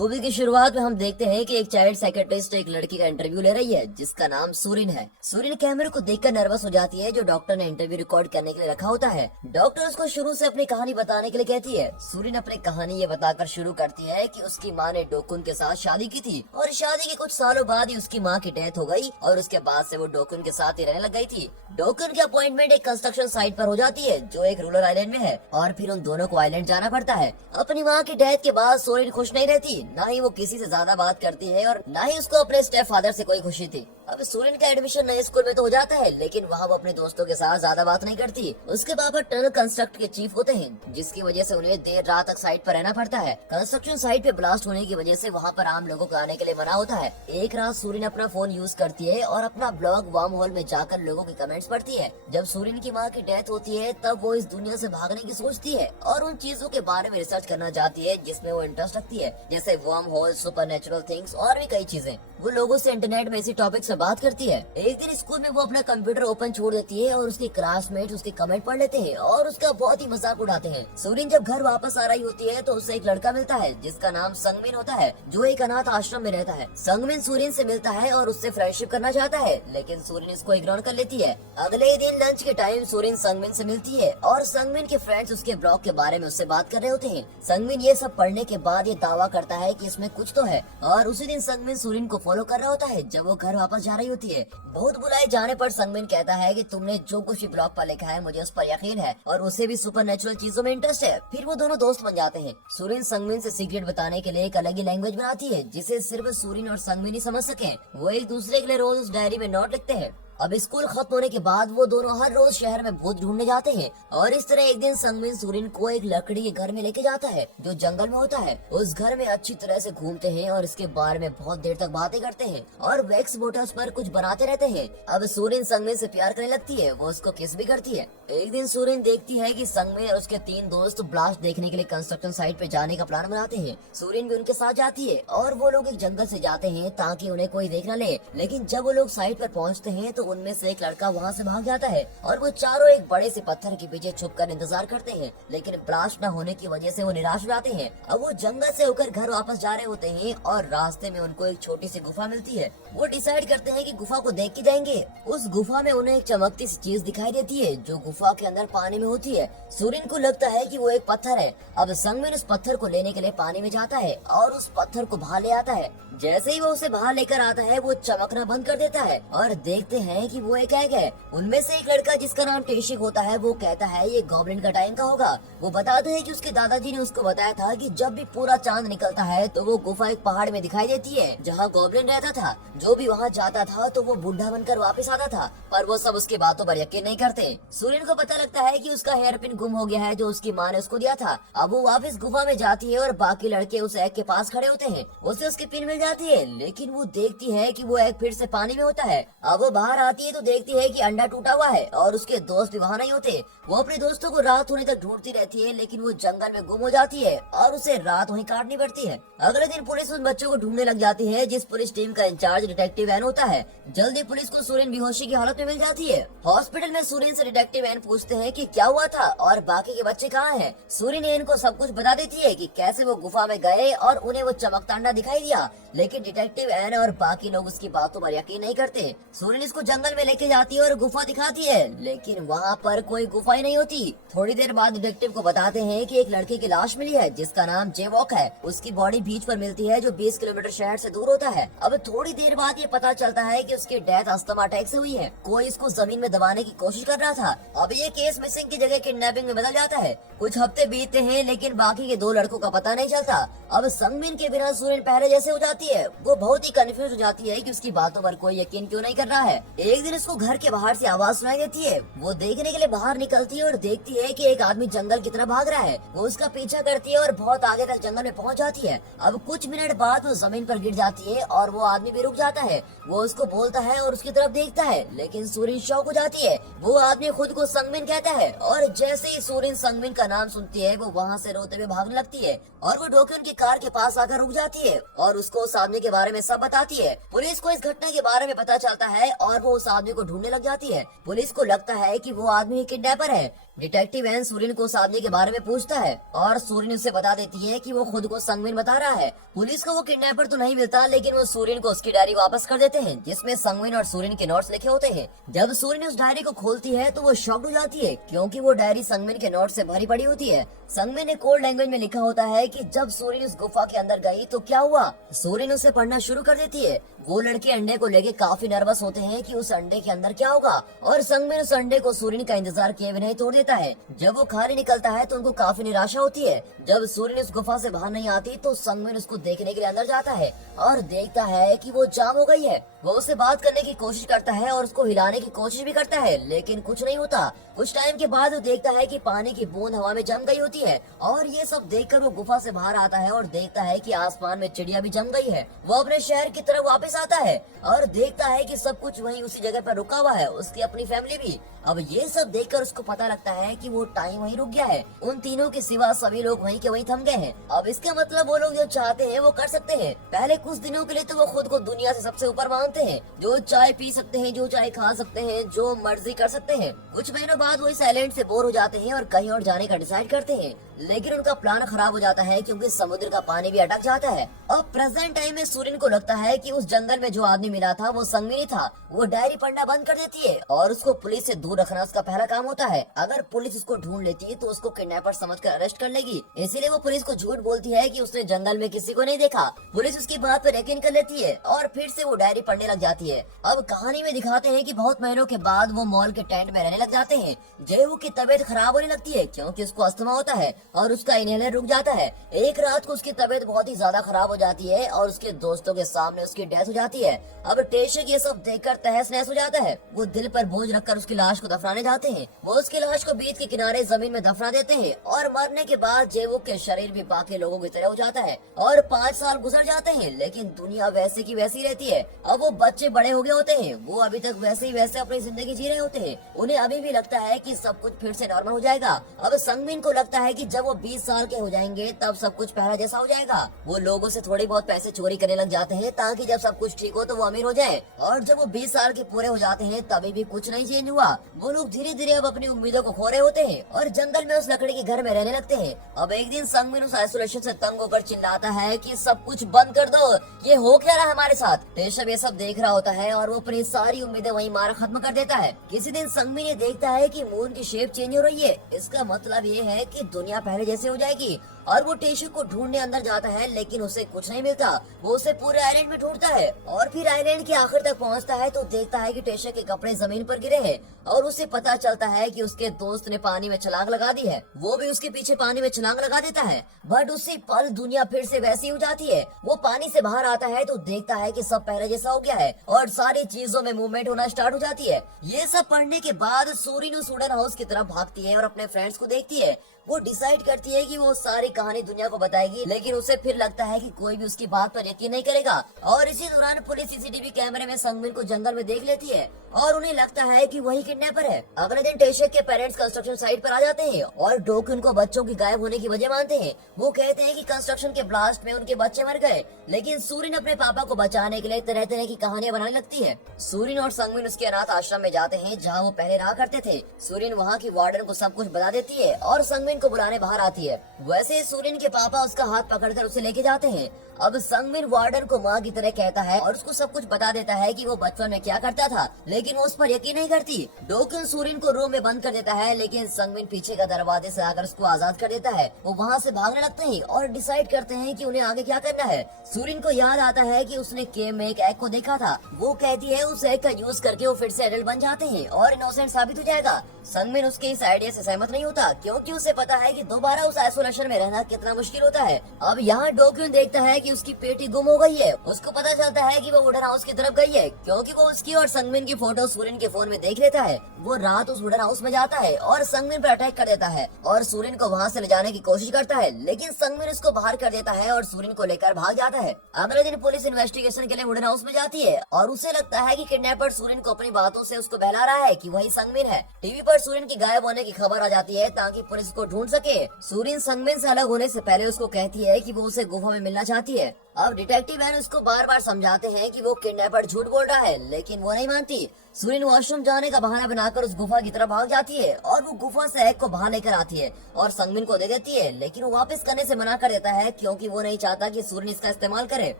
Movie की शुरुआत में हम देखते हैं कि एक चाइल्ड साइकेट्रिस्ट एक लड़की का इंटरव्यू ले रही है जिसका नाम सूरिन है। सूरिन कैमरे को देखकर नर्वस हो जाती है जो डॉक्टर ने इंटरव्यू रिकॉर्ड करने के लिए रखा होता है। डॉक्टर उसको शुरू से अपनी कहानी बताने के लिए कहती है। सूरिन अपनी कहानी ये बताकर शुरू करती है कि उसकी माँ ने डोकुन के साथ शादी की थी और शादी के कुछ सालों बाद ही उसकी माँ की डेथ हो गई और उसके बाद से वो डोकुन के साथ ही रहने लग गई थी। डोकुन की अपॉइंटमेंट एक कंस्ट्रक्शन साइट पर हो जाती है जो एक रूरल आइलैंड में है और फिर उन दोनों को आइलैंड जाना पड़ता है। अपनी माँ की डेथ के बाद सूरिन खुश नहीं रहती, ना ही वो किसी से ज्यादा बात करती है और ना ही उसको अपने स्टेप फादर से कोई खुशी थी। अब सूरिन का एडमिशन नए स्कूल में तो हो जाता है लेकिन वहाँ वो अपने दोस्तों के साथ ज्यादा बात नहीं करती। उसके पापा टनल कंस्ट्रक्ट के चीफ होते हैं जिसकी वजह से उन्हें देर रात तक साइट पर रहना पड़ता है। कंस्ट्रक्शन साइट पे ब्लास्ट होने की वजह से वहाँ पर आम लोगों को आने के लिए मना होता है। एक रात सूरिन अपना फोन यूज करती है और अपना ब्लॉग वार्म होल में जाकर लोगों के कमेंट्स पढ़ती है। जब सूरिन की माँ की डेथ होती है तब वो इस दुनिया से भागने की सोचती है और उन चीजों के बारे में रिसर्च करना चाहती है जिसमें वो इंटरेस्ट रखती है, जैसे वार्म होल, सुपरनेचुरल थिंग्स और भी कई चीजें। वो लोगों से इंटरनेट में इसी टॉपिक से बात करती है। एक दिन स्कूल में वो अपना कंप्यूटर ओपन छोड़ देती है और उसके क्लासमेट उसके कमेंट पढ़ लेते हैं और उसका बहुत ही मजाक उड़ाते हैं। सूरिन जब घर वापस आ रही होती है तो उससे एक लड़का मिलता है जिसका नाम संगमिन होता है जो एक अनाथ आश्रम में रहता है। संगमिन सूरिन से मिलता है और उससे फ्रेंडशिप करना चाहता है लेकिन सूरिन इसको इग्नोर कर लेती है। अगले दिन लंच के टाइम सूरिन संगमिन से मिलती है और संगमिन के फ्रेंड्स उसके ब्लॉग के बारे में उससे बात कर रहे होते हैं। संगमिन ये सब पढ़ने के बाद ये दावा करता है कि इसमें कुछ तो है और उसी दिन संगमिन सूरिन को फॉलो कर रहा होता है जब वो घर वापस जा रही होती है। बहुत बुलाए जाने पर संगमिन कहता है कि तुमने जो कुछ भी ब्लॉग पर लिखा है मुझे उस पर यकीन है और उसे भी सुपरनेचुरल चीजों में इंटरेस्ट है। फिर वो दोनों दोस्त बन जाते हैं। सूरिन संगमिन से सीक्रेट बताने के लिए एक अलग ही लैंग्वेज बनाती है जिसे सिर्फ सूरिन और संगमिन ही समझ सके। वो एक दूसरे के लिए रोज उस डायरी में नोट लिखते हैं। अब स्कूल खत्म होने के बाद वो दोनों हर रोज शहर में भूत ढूंढने जाते हैं और इस तरह एक दिन संगमिन सूरिन को एक लकड़ी के घर में लेके जाता है जो जंगल में होता है। उस घर में अच्छी तरह से घूमते हैं और इसके बारे में बहुत देर तक बातें करते हैं और वैक्स बोटल्स पर कुछ बनाते रहते हैं। अब सूरिन संगमिन से प्यार करने लगती है, वो उसको किस भी करती है। एक दिन सूरिन देखती है कि संगमिन और उसके 3 दोस्त ब्लास्ट देखने के लिए कंस्ट्रक्शन साइट पे जाने का प्लान बनाते हैं। सूरिन भी उनके साथ जाती है और वो लोग एक जंगल से जाते हैं ताकि उन्हें कोई देख न ले। लेकिन जब वो लोग साइट पर पहुँचते हैं तो उनमें से एक लड़का वहाँ से भाग जाता है और वो चारों एक बड़े से पत्थर के पीछे छुपकर इंतजार करते हैं लेकिन ब्लास्ट न होने की वजह से वो निराश हो जाते हैं। अब वो जंगल से होकर घर वापस जा रहे होते हैं और रास्ते में उनको एक छोटी सी गुफा मिलती है। वो डिसाइड करते हैं कि गुफा को देख के जाएंगे। उस गुफा में उन्हें एक चमकती सी चीज दिखाई देती है जो गुफा के अंदर पानी में होती है। सूरिन को लगता है कि वो एक पत्थर है। अब संगमिन उस पत्थर को लेने के लिए पानी में जाता है और उस पत्थर को बाहर ले आता है। जैसे ही वो उसे बाहर लेकर आता है वो चमकना बंद कर देता है और देखते हैं कि वो एक एग है। उनमें से एक लड़का जिसका नाम टेशिक होता है वो कहता है ये गॉब्लिन का टाइम का होगा। वो बताते हैं कि उसके दादाजी ने उसको बताया था कि जब भी पूरा चांद निकलता है तो वो गुफा एक पहाड़ में दिखाई देती है जहाँ गॉब्लिन रहता था। जो भी वहाँ जाता था तो वो बुढ़ा बनकर वापस आता था पर वो सब उसकी बातों पर यकीन नहीं करते। सूरिन को पता लगता है कि उसका हेयर पिन गुम हो गया है जो उसकी माँ ने उसको दिया था। अब वो वापस गुफा में जाती है और बाकी लड़के उस एग के पास खड़े होते हैं। उसे उसकी पिन मिल जाती है लेकिन वो देखती है कि वो एग फिर से पानी में होता है। अब वो बाहर आती है तो देखती है कि अंडा टूटा हुआ है और उसके दोस्त भी वहाँ नहीं होते। वो अपने दोस्तों को रात होने तक ढूंढती रहती है लेकिन वो जंगल में गुम हो जाती है और उसे रात वहीं काटनी पड़ती है। अगले दिन पुलिस उन बच्चों को ढूंढने लग जाती है जिस पुलिस टीम का इंचार्ज डिटेक्टिव एन होता है। जल्दी पुलिस को सूरिन बेहोशी की हालत में मिल जाती है। हॉस्पिटल में सूरिन से डिटेक्टिव एन पूछते हैं कि क्या हुआ था और बाकी के बच्चे कहाँ हैं। सूरिन एन को सब कुछ बता देती है कि कैसे वो गुफा में गए और उन्हें वो चमकता अंडा दिखाई दिया लेकिन डिटेक्टिव एन और बाकी लोग उसकी बातों पर यकीन नहीं करते। सूरिन इसको जंगल में लेके जाती है और गुफा दिखाती है लेकिन वहाँ पर कोई गुफा ही नहीं होती। थोड़ी देर बाद डिटेक्टिव को बताते हैं कि एक लड़के की लाश मिली है जिसका नाम जे वॉक है। उसकी बॉडी बीच पर मिलती है जो 20 किलोमीटर शहर से दूर होता है। अब थोड़ी देर बाद ये पता चलता है कि उसकी डेथ अस्थमा अटैक से हुई है। कोई इसको जमीन में दबाने की कोशिश कर रहा था। अब ये केस मिसिंग की जगह किडनैपिंग में बदल जाता है। कुछ हफ्ते बीतते हैं लेकिन बाकी के 2 लड़कों का पता नहीं चलता। अब संगमिन के बिना सूरिन पहले जैसे हो जाती है। वो बहुत ही कंफ्यूज हो जाती है कि उसकी बातों पर कोई यकीन क्यों नहीं कर रहा है। एक दिन उसको घर के बाहर से आवाज सुनाई देती है। वो देखने के लिए बाहर निकलती है और देखती है कि एक आदमी जंगल की तरफ भाग रहा है। वो उसका पीछा करती है और बहुत आगे तक जंगल में पहुंच जाती है। अब कुछ मिनट बाद वो जमीन पर गिर जाती है और वो आदमी भी रुक जाता है। वो उसको बोलता है और उसकी तरफ देखता है लेकिन सूरिन शॉक हो जाती है। वो आदमी खुद को संगमिन कहता है और जैसे ही सूरिन संगमिन का नाम सुनती है वो वहाँ से रोते हुए भागने लगती है और वो डोक्यून की कार के पास आकर रुक जाती है और उसको उस आदमी के बारे में सब बताती है। पुलिस को इस घटना के बारे में पता चलता है और वो वो उस आदमी को ढूंढने लग जाती है। पुलिस को लगता है कि वो आदमी ही किडनैपर है। डिटेक्टिव एन सूरिन को उस आदमी के बारे में पूछता है और सूरिन उसे बता देती है कि वो खुद को संगमिन बता रहा है। पुलिस को वो किडनैपर तो नहीं मिलता, लेकिन वो सूरिन को उसकी डायरी वापस कर देते हैं जिसमें संगमिन और सूरिन के नोट्स लिखे होते हैं। जब सूरिन उस डायरी को खोलती है तो वो शॉक्ड हो जाती है क्योंकि वो डायरी संगमिन के नोट से भरी पड़ी होती है। संगमिन ने कोड लैंग्वेज में लिखा होता है कि जब सूरिन उस गुफा के अंदर गई तो क्या हुआ। सूरिन उसे पढ़ना शुरू कर देती है। वो लड़के अंडे को लेके काफी नर्वस होते हैं कि उस अंडे के अंदर क्या होगा, और संगमिन उस अंडे को सूरिन का इंतजार किए बिना ही तोड़ देता है। जब वो खाली निकलता है तो उनको काफी निराशा होती है। जब सूरिन उस गुफा से बाहर नहीं आती तो संगमिन उसको देखने के लिए अंदर जाता है और देखता है कि वो जाम हो गई है। वो उससे बात करने की कोशिश करता है और उसको हिलाने की कोशिश भी करता है, लेकिन कुछ नहीं होता। कुछ टाइम के बाद वो देखता है कि पानी की बूंद हवा में जम गई होती है, और ये सब देखकर वो गुफा से बाहर आता है और देखता है कि आसमान में चिड़िया भी जम गई है। वो अपने शहर की तरफ वापस आता है और देखता है कि सब कुछ वहीं उसी जगह पर रुका हुआ है, उसकी अपनी फैमिली भी। अब ये सब देखकर उसको पता लगता है कि वो टाइम वहीं रुक गया है। उन तीनों के सिवा सभी लोग वहीं के वहीं थम गए हैं। अब इसका मतलब वो लोग जो चाहते हैं वो कर सकते हैं। पहले कुछ दिनों के लिए तो वो खुद को दुनिया से सबसे ऊपर मानते हैं, जो चाय पी सकते हैं, जो चाय खा सकते हैं, जो मर्जी कर सकते हैं। कुछ महीनों बाद वो इस आइलैंड से बोर हो जाते हैं और कहीं और जाने का डिसाइड करते हैं, लेकिन उनका प्लान खराब हो जाता है क्योंकि समुद्र का पानी भी अटक जाता है। अब प्रेजेंट टाइम में सूरिन को लगता है कि उस जंगल में जो आदमी मिला था वो संगमिन था। वो डायरी पढ़ना बंद कर देती है और उसको पुलिस से दूर रखना उसका पहला काम होता है। अगर पुलिस उसको ढूंढ लेती है तो उसको किडनैपर समझकर अरेस्ट कर लेगी, इसीलिए वो पुलिस को झूठ बोलती है कि उसने जंगल में किसी को नहीं देखा। पुलिस उसकी बात पर यकीन कर लेती है और फिर से वो डायरी पढ़ने लग जाती है। अब कहानी में दिखाते हैं कि बहुत महीनों के बाद वो मॉल के टेंट में रहने लग जाते हैं। जेहू की तबीयत खराब होने लगती है क्योंकि उसको अस्थमा होता है और उसका इनहेलर रुक जाता है। एक रात को उसकी तबीयत बहुत ही ज्यादा खराब हो जाती है और उसके दोस्तों के सामने उसकी डेथ हो जाती है। अब टेशक ये सब देखकर तहस नहस हो जाता है। वो दिल पर बोझ रखकर उसकी लाश को दफनाने जाते हैं। वो उसकी लाश को बीच के किनारे जमीन में दफना देते हैं और मरने के बाद जेवू के शरीर भी बाकी लोगों की तरह हो जाता है। और 5 साल गुजर जाते हैं, लेकिन दुनिया वैसे की वैसी रहती है। अब वो बच्चे बड़े हो गए होते हैं, वो अभी तक वैसे ही वैसे अपनी जिंदगी जी रहे होते हैं। उन्हें अभी भी लगता है कि सब कुछ फिर से नॉर्मल हो जाएगा। अब संगमिन को लगता है कि जब वो 20 साल के हो जाएंगे तब सब कुछ पहले जैसा हो जाएगा। वो लोगों से थोड़ी बहुत पैसे चोरी करने लग जाते हैं ताकि जब सब कुछ ठीक हो तो वो अमीर हो जाए। और जब वो 20 साल के पूरे हो जाते हैं तभी भी कुछ नहीं चेंज हुआ। वो लोग धीरे धीरे अब अपनी उम्मीदों को खो रहे होते हैं और जंगल में उस लकड़ी के घर में रहने लगते हैं। अब एक दिन संगमिन उस आइसोलेशन से तंग होकर चिल्लाता है कि सब कुछ बंद कर दो, ये हो क्या रहा है हमारे साथ। टेशब ये सब देख रहा होता है और वो अपनी सारी उम्मीदें वहीं मारा खत्म कर देता है। किसी दिन संगमिन ये देखता है कि मून की शेप चेंज हो रही है। इसका मतलब ये है कि दुनिया पहले जैसे हो जाएगी। और वो टेशु को ढूंढने अंदर जाता है, लेकिन उसे कुछ नहीं मिलता। वो उसे पूरे आइलैंड में ढूंढता है और फिर आइलैंड के आखिर तक पहुंचता है तो देखता है कि टेशु के कपड़े जमीन पर गिरे हैं और उसे पता चलता है कि उसके दोस्त ने पानी में छलांग लगा दी है। वो भी उसके पीछे पानी में छलांग लगा देता है, बट उसी पल दुनिया फिर से वैसी हो जाती है। वो पानी से बाहर आता है तो देखता है कि सब पहले जैसा हो गया है और सारी चीजों में मूवमेंट होना स्टार्ट हो जाती है। ये सब पढ़ने के बाद सूरिन उस वुडन हाउस की तरफ भागती है और अपने फ्रेंड्स को देखती है। वो डिसाइड करती है कि वो सारी कहानी दुनिया को बताएगी, लेकिन उसे फिर लगता है कि कोई भी उसकी बात पर यकीन नहीं करेगा। और इसी दौरान पुलिस सीसीटीवी कैमरे में संगमिन को जंगल में देख लेती है और उन्हें लगता है कि वही किडनैपर है। अगले दिन टेशक के पेरेंट्स कंस्ट्रक्शन साइट पर आ जाते हैं और डोक्युन को बच्चों की गायब होने की वजह मानते हैं। वो कहते हैं कि कंस्ट्रक्शन के ब्लास्ट में उनके बच्चे मर गए, लेकिन सूरिन अपने पापा को बचाने के लिए तरह तरह की कहानियां बनाने लगती है। सूरिन और संगमिन उसके अनाथ आश्रम में जाते हैं जहाँ वो पहले रहा करते थे। सूरिन वहाँ की वार्डन को सब कुछ बता देती है और संगमिन को बुलाने बाहर आती है। वैसे सूरिन के पापा उसका हाथ पकड़कर उसे लेके जाते हैं। अब संगमिन वार्डन को माँ की तरह कहता है और उसको सब कुछ बता देता है कि वो बचपन में क्या करता था, लेकिन वो उस पर यकीन नहीं करती। डोक्युन सूरिन को रूम में बंद कर देता है, लेकिन संगमिन पीछे का दरवाजे से आकर उसको आजाद कर देता है। वो वहाँ से भागने लगते हैं और डिसाइड करते हैं कि उन्हें आगे क्या करना है। सूरिन को याद आता है कि उसने केव में एक एग को देखा था। वो कहती है उस एग का यूज करके वो फिर से एडल्ट बन जाते हैं और इनोसेंट साबित हो जाएगा। संगमिन उसके इस आइडिया से सहमत नहीं होता क्योंकि उसे पता है कि दोबारा उस आइसोलेशन में रहना कितना मुश्किल होता है। अब यहाँ डोक्युन देखता है कि उसकी पेटी गुम हो गई है। उसको पता चलता है कि वो वुडन हाउस की तरफ गई है क्योंकि वो उसकी और संगमिन की फोटो सूरिन के फोन में देख लेता है। वो रात उस वुडन हाउस में जाता है और संगमिन पर अटैक कर देता है और सूरिन को वहाँ से ले जाने की कोशिश करता है, लेकिन संगमिन उसको बाहर कर देता है और सूरिन को लेकर भाग जाता है। अगले दिन पुलिस इन्वेस्टिगेशन के लिए वुडन हाउस में जाती है और उसे लगता है कि किडनैपर सूरिन को अपनी बातों से उसको बहला रहा है कि वही संगमिन है। टीवी पर सूरिन की गायब होने की खबर आ जाती है ताकि पुलिस को ढूंढ सके। सूरिन संगमिन से अलग होने से पहले उसको कहती है कि वो उसे गुफा में मिलना चाहती है। अब डिटेक्टिव एन उसको बार बार समझाते हैं कि वो किडनैपर झूठ बोल रहा है, लेकिन वो नहीं मानती। सूरिन वॉशरूम जाने का बहाना बनाकर उस गुफा की तरफ भाग जाती है और वो गुफा से एग को बाहर लेकर आती है और संगमिन को दे देती है, लेकिन वो वापस करने से मना कर देता है क्योंकि वो नहीं चाहता कि सूरिन इसका इस्तेमाल करे।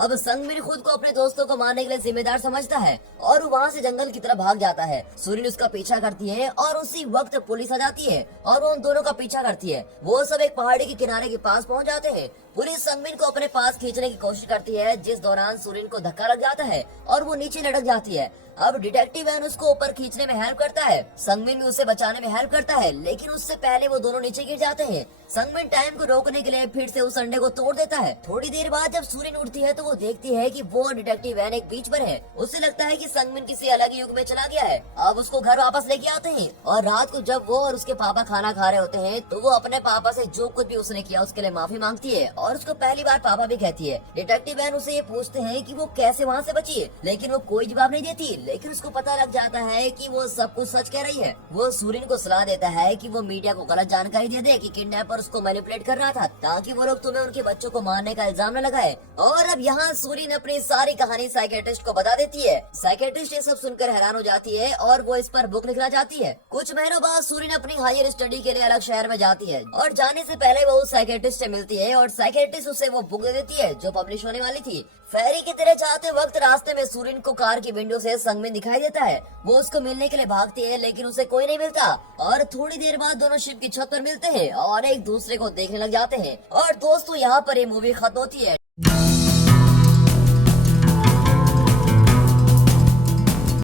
अब संगमिन खुद को अपने दोस्तों को मारने के लिए जिम्मेदार समझता है और वो वहाँ से जंगल की तरफ भाग जाता है। सूरिन उसका पीछा करती है और उसी वक्त पुलिस आ जाती है और वो उन दोनों का पीछा करती है। वो सब एक पहाड़ी के किनारे के पास पहुँच जाते हैं। पुलिस संगमिन को अपने पास खींचने की कोशिश करती है, जिस दौरान सूरिन को धक्का लग जाता है और वो नीचे लटक जाती है। अब डिटेक्टिव वैन उसको ऊपर खींचने में हेल्प करता है। संगमिन भी उसे बचाने में हेल्प करता है, लेकिन उससे पहले वो दोनों नीचे गिर जाते हैं। संगमिन टाइम को रोकने के लिए फिर से उस अंडे को तोड़ देता है। थोड़ी देर बाद जब सूरिन उठती है तो वो देखती है कि वो और डिटेक्टिव वैन एक बीच पर है। उसे लगता है कि संगमिन किसी अलग युग में चला गया है। अब उसको घर वापस लेके आते हैं और रात को जब वो और उसके पापा खाना खा रहे होते हैं तो वो अपने पापा से जो कुछ भी उसने किया उसके लिए माफी मांगती है और उसको पहली बार पापा भी कहती है। डिटेक्टिव वैन उसे ये पूछते हैं कि वो कैसे वहाँ से बची है, लेकिन वो कोई जवाब नहीं देती। लेकिन उसको पता लग जाता है कि वो सब कुछ सच कह रही है। वो सूरिन को सलाह देता है कि वो मीडिया को गलत जानकारी दे दे कि किडनैपर उसको मैनिपुलेट कर रहा था ताकि वो लोग तुम्हें उनके बच्चों को मारने का इल्जाम न लगाए। और अब यहाँ सूरिन अपनी सारी कहानी साइकियाट्रिस्ट को बता देती है। साइकियाट्रिस्ट ये सब सुनकर हैरान हो जाती है और वो इस पर बुक लिखना चाहती है। कुछ महीनों बाद सूरिन अपनी हायर स्टडी के लिए अलग शहर में जाती है और जाने से पहले वो उस साइकियाट्रिस्ट से मिलती है और साइकियाट्रिस्ट उसे वो बुक दे देती है जो पब्लिश होने वाली थी। फेरी की तरह जाते वक्त रास्ते में सूरिन को कार की विंडो से संगमिन दिखाई देता है। वो उसको मिलने के लिए भागती है, लेकिन उसे कोई नहीं मिलता और थोड़ी देर बाद दोनों शिप की छत पर मिलते हैं और एक दूसरे को देखने लग जाते हैं। और दोस्तों यहाँ पर ये मूवी खत्म होती है।